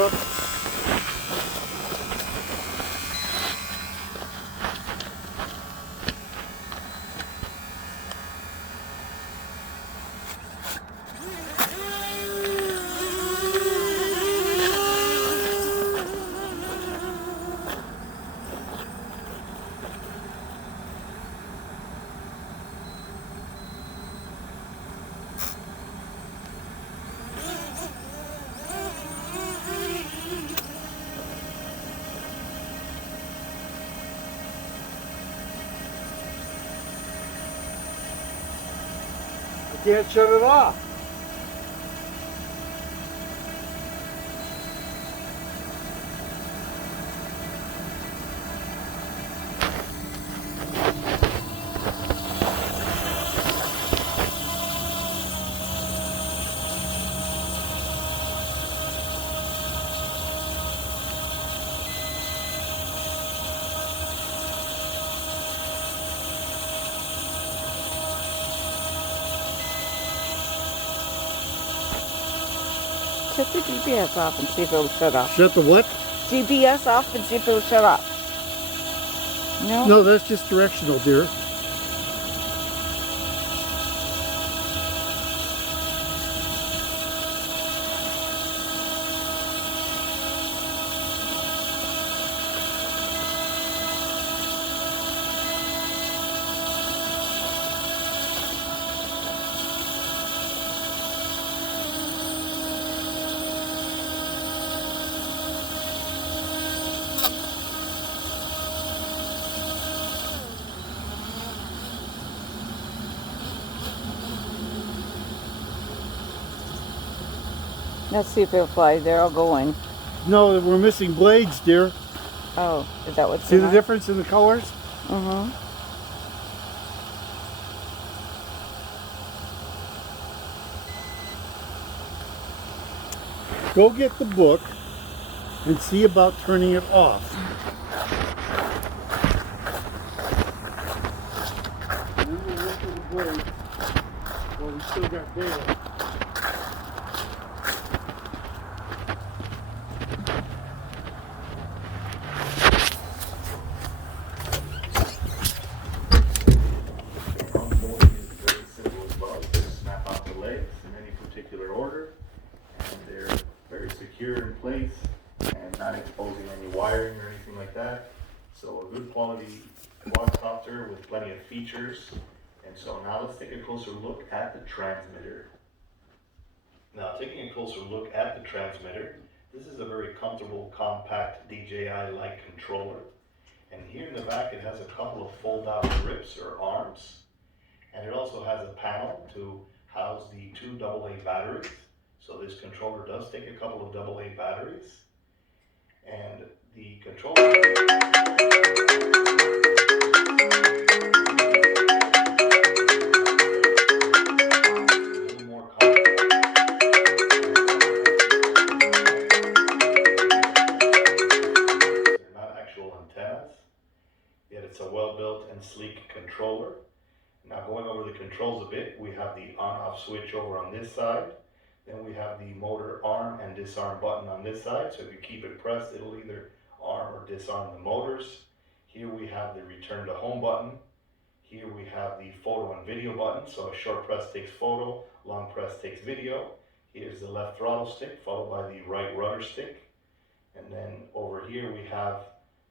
up. I can't shut it off. Shut the GPS off and see if it'll shut off. Shut the what? GPS off and see if it'll shut off. No? No, that's just directional, dear. Let's see if it'll fly. They're all going. No, we're missing blades, dear. Oh, is that what's See the difference in the colors? Mm-hmm. Go get the book and see about turning it off. And then we'll look at the blade while we still got daylight. Secure in place and not exposing any wiring or anything like that. So a good quality quadcopter with plenty of features. And so now let's take a closer look at the transmitter. Now taking a closer look at the transmitter, this is a very comfortable, compact DJI-like controller. And here in the back it has a couple of fold-out grips or arms. And it also has a panel to house the two AA batteries. So this controller does take a couple of AA batteries, and the controller a little more compact. They're not actual antennas, yet it's a well-built and sleek controller. Now going over the controls a bit, we have the on-off switch over on this side. Then we have the motor arm and disarm button on this side. So if you keep it pressed, it'll either arm or disarm the motors. Here we have the return to home button. Here we have the photo and video button. So a short press takes photo, long press takes video. Here's the left throttle stick followed by the right rudder stick. And then over here we have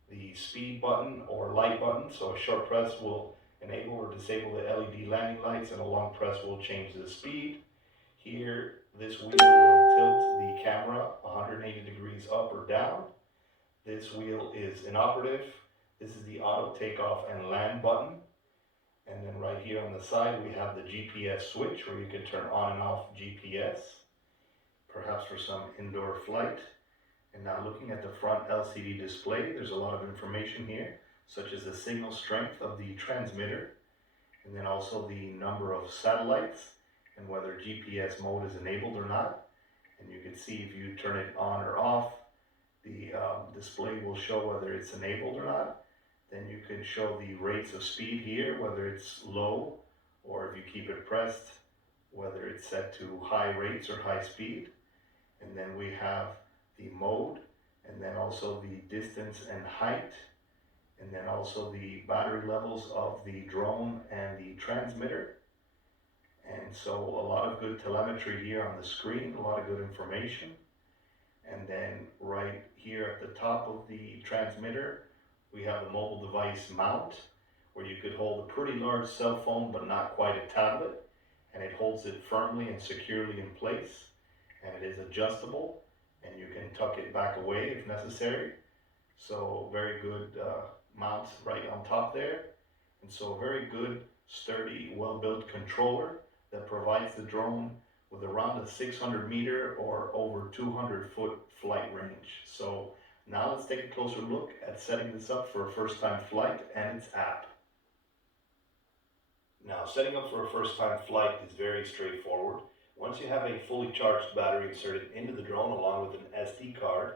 the speed button or light button. So a short press will enable or disable the LED landing lights, and a long press will change the speed. Here, this wheel will tilt the camera 180 degrees up or down. This wheel is inoperative. This is the auto takeoff and land button. And then right here on the side, we have the GPS switch where you can turn on and off GPS, perhaps for some indoor flight. And now looking at the front LCD display, there's a lot of information here, such as the signal strength of the transmitter, and then also the number of satellites, and whether GPS mode is enabled or not. And you can see if you turn it on or off, the display will show whether it's enabled or not. Then you can show the rates of speed here, whether it's low, or if you keep it pressed, whether it's set to high rates or high speed. And then we have the mode, and then also the distance and height, and then also the battery levels of the drone and the transmitter. And so a lot of good telemetry here on the screen, a lot of good information. And then right here at the top of the transmitter, we have the mobile device mount, where you could hold a pretty large cell phone, but not quite a tablet. And it holds it firmly and securely in place. And it is adjustable, and you can tuck it back away if necessary. So very good mount right on top there. And so a very good, sturdy, well-built controller that provides the drone with around a 600 meter or over 200 foot flight range. So now let's take a closer look at setting this up for a first time flight and its app. Now, setting up for a first time flight is very straightforward. Once you have a fully charged battery inserted into the drone along with an SD card,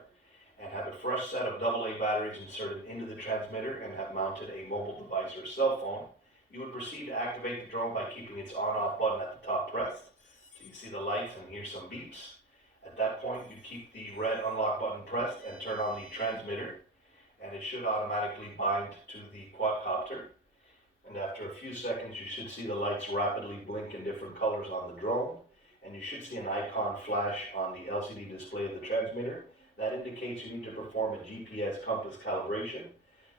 and have a fresh set of AA batteries inserted into the transmitter and have mounted a mobile device or cell phone, you would proceed to activate the drone by keeping its on-off button at the top pressed. So you see the lights and hear some beeps. At that point, you keep the red unlock button pressed and turn on the transmitter, and it should automatically bind to the quadcopter. And after a few seconds, you should see the lights rapidly blink in different colors on the drone, and you should see an icon flash on the LCD display of the transmitter. That indicates you need to perform a GPS compass calibration.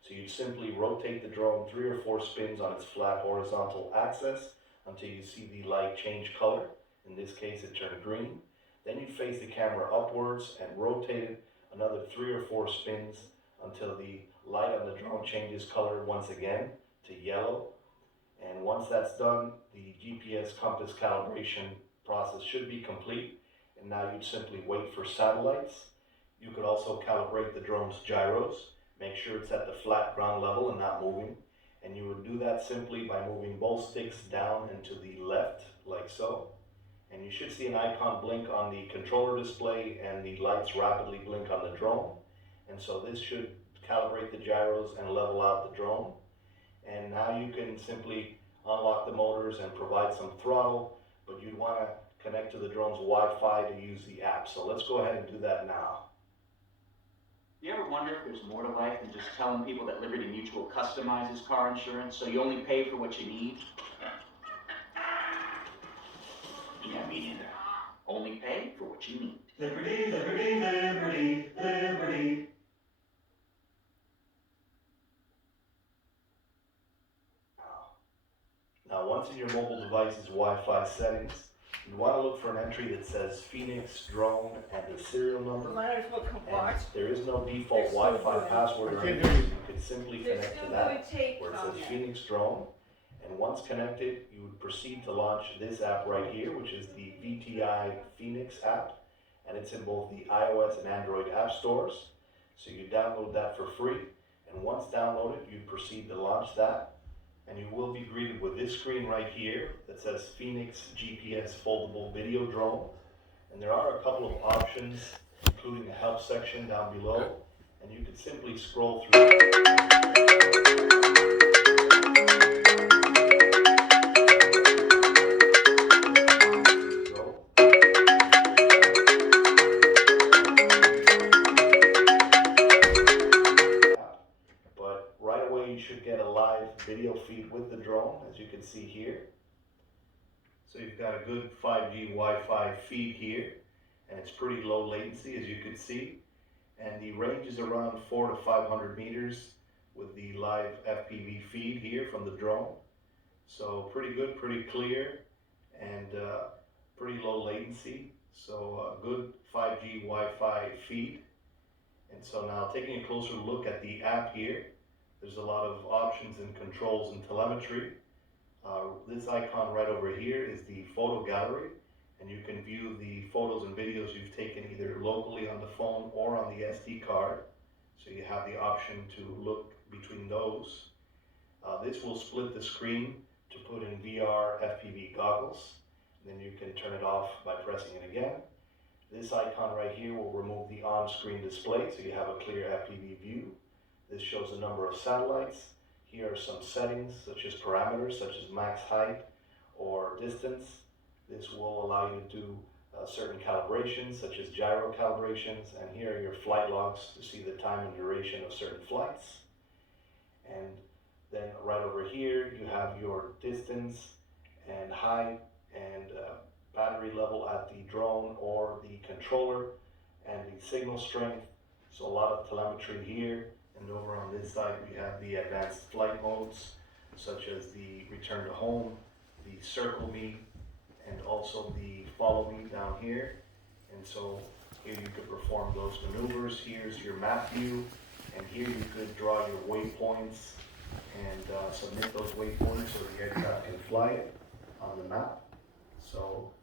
So you'd simply rotate the drone 3 or 4 spins on its flat horizontal axis until you see the light change color. In this case, it turned green. Then you'd face the camera upwards and rotate it another 3 or 4 spins until the light on the drone changes color once again to yellow. And once that's done, the GPS compass calibration process should be complete. And now you'd simply wait for satellites. You could also calibrate the drone's gyros, make sure it's at the flat ground level and not moving. And you would do that simply by moving both sticks down and to the left, like so. And you should see an icon blink on the controller display and the lights rapidly blink on the drone. And so this should calibrate the gyros and level out the drone. And now you can simply unlock the motors and provide some throttle, but you'd want to connect to the drone's Wi-Fi to use the app. So let's go ahead and do that now. You ever wonder if there's more to life than just telling people that Liberty Mutual customizes car insurance so you only pay for what you need? Yeah, me neither. Only pay for what you need. Liberty, liberty, liberty, liberty. Now, once in your mobile device's Wi-Fi settings, you want to look for an entry that says Phoenix Drone and the serial number. Might as well come watch. And there is no default They're still Wi-Fi doing- password or Okay, anything, so you can simply They're connect still to that doing tape where it on says there. Phoenix Drone. And once connected, you would proceed to launch this app right here, which is the VTI Phoenix app. And it's in both the iOS and Android app stores. So you download that for free. And once downloaded, you proceed to launch that. And you will be greeted with this screen right here that says Phoenix GPS Foldable Video Drone. And there are a couple of options, including a help section down below. And you can simply scroll through. But right away you should get a live video feed with the drone, as you can see here. So you've got a good 5G Wi-Fi feed here, and it's pretty low latency, as you can see. And the range is around 400 to 500 meters with the live FPV feed here from the drone. So pretty good, pretty clear, and pretty low latency. So good 5G Wi-Fi feed. And so now taking a closer look at the app here, there's a lot of options and controls and telemetry. This icon right over here is the photo gallery, and you can view the photos and videos you've taken either locally on the phone or on the SD card. So you have the option to look between those. This will split the screen to put in VR FPV goggles. And then you can turn it off by pressing it again. This icon right here will remove the on-screen display so you have a clear FPV view. This shows the number of satellites. Here are some settings such as parameters such as max height or distance. This will allow you to do certain calibrations such as gyro calibrations, and here are your flight logs to see the time and duration of certain flights. And then right over here you have your distance and height and battery level at the drone or the controller, and the signal strength. So a lot of telemetry here. And over on this side we have the advanced flight modes such as the return to home, the circle me, and also the follow me down here. And so here you could perform those maneuvers. Here's your map view, and here you could draw your waypoints and submit those waypoints so the aircraft can fly it on the map. So